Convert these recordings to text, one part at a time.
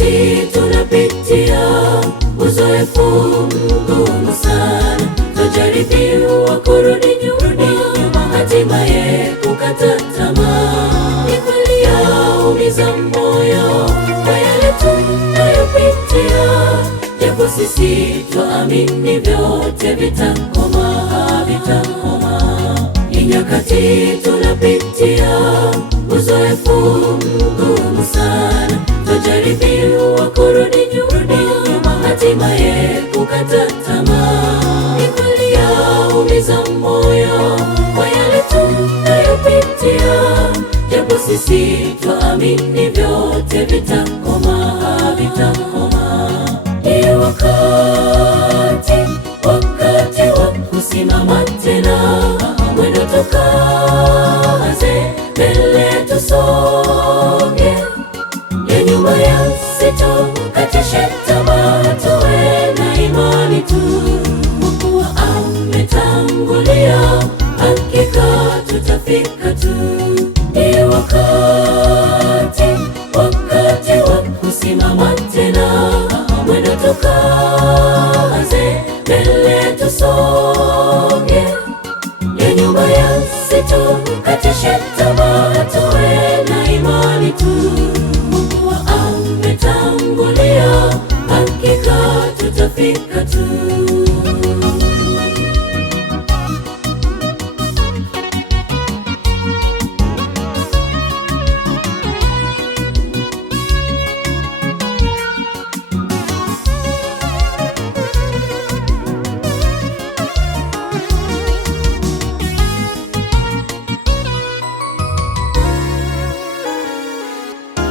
Nyakati tunapitia uzoefu mgumu sana, twajaribiwa kurudi nyuma, hatimaye kukata tamaa. Ni kweli yaumiza moyo kwa yale tunayopitia, japo sisi twaamini vyote vitakoma, vitakoma. Ni nyakati tunapitia uzoefu mgumu sana, twajaribiwa kurudi nyuma, hatimaye kukata tamaa. Ni kweli yaumiza moyo kwa yale tunayopitia, japo sisi twaamini vyote vitakoma, vitakoma. Ni wakati wa kusimama tena, mwendo tukaze, mbele tusonge, ya nyuma yasitukatishe tamaa. Tuwe na imani tu, Mungu ametangulia, hakika tutafika tu. Ni wakati wa kusimama tena, mwendo tukaze, mbele tusonge, ya nyuma yasitukatishe tamaa. Tuwe na imani tu, Mungu ametangulia, hakika tutafika tu.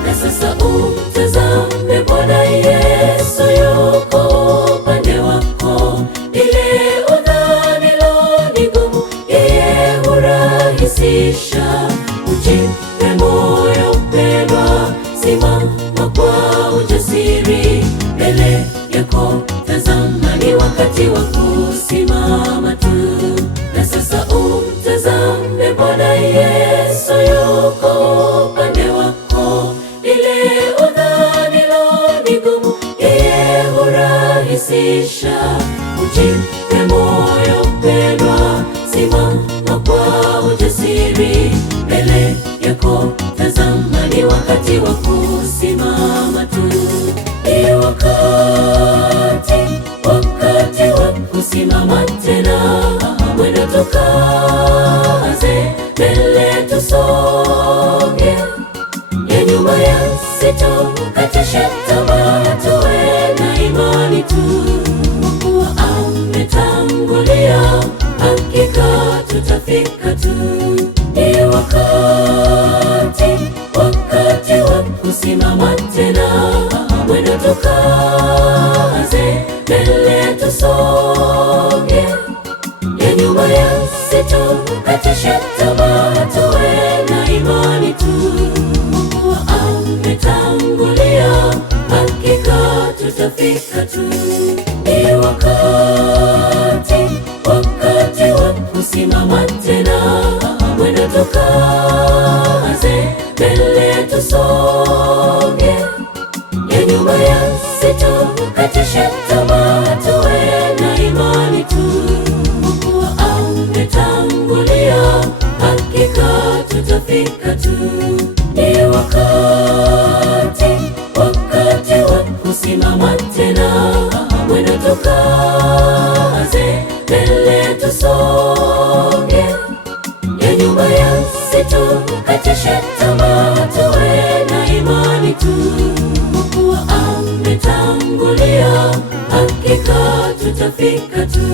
Na sasa umtazame Bwana Yesu, yuko upande wako. Ile udhanilo ni gumu, yeye hurahisisha. Ujipe moyo mpendwa, simama kwa ujasiri, mbele yako tazama, ni wakati wa kusimama tu. Na sasa umtazame Bwana Yesu, yuko upande wako. Ile udhanilo ni gumu, yeye hurahisisha. Ujipe moyo mpendwa, simama kwa ujasiri, mbele yako tazama, ni wakati wa kusimama tu. Ni wakati wa kusimama tena, mwendo tukaze, mbele tusonge, ya nyuma yasitukatishe tamaa. Tuwe na imani tu, Mungu ametangulia, hakika tutafika tu. Ni wakati wa kusimama tena, mwendo tukaze, mbele tusonge, ya nyuma yasitukatishe tamaa. Tuwe na imani tu, Mungu ametangulia, hakika tutafika tu. Ni wakati wa kusimama tena, mwendo tukaze, mbele tusonge, ya nyuma yasitukatishe tamaa. Tuwe na imani tu, Mungu ametangulia, hakika tutafika tu. Ni wakati wa kusimama tena, mwendo tukaze, mbele tusonge, ya nyuma yasitukatishe tamaa. Tuwe na imani tu, Mungu ametangulia, hakika tutafika tu.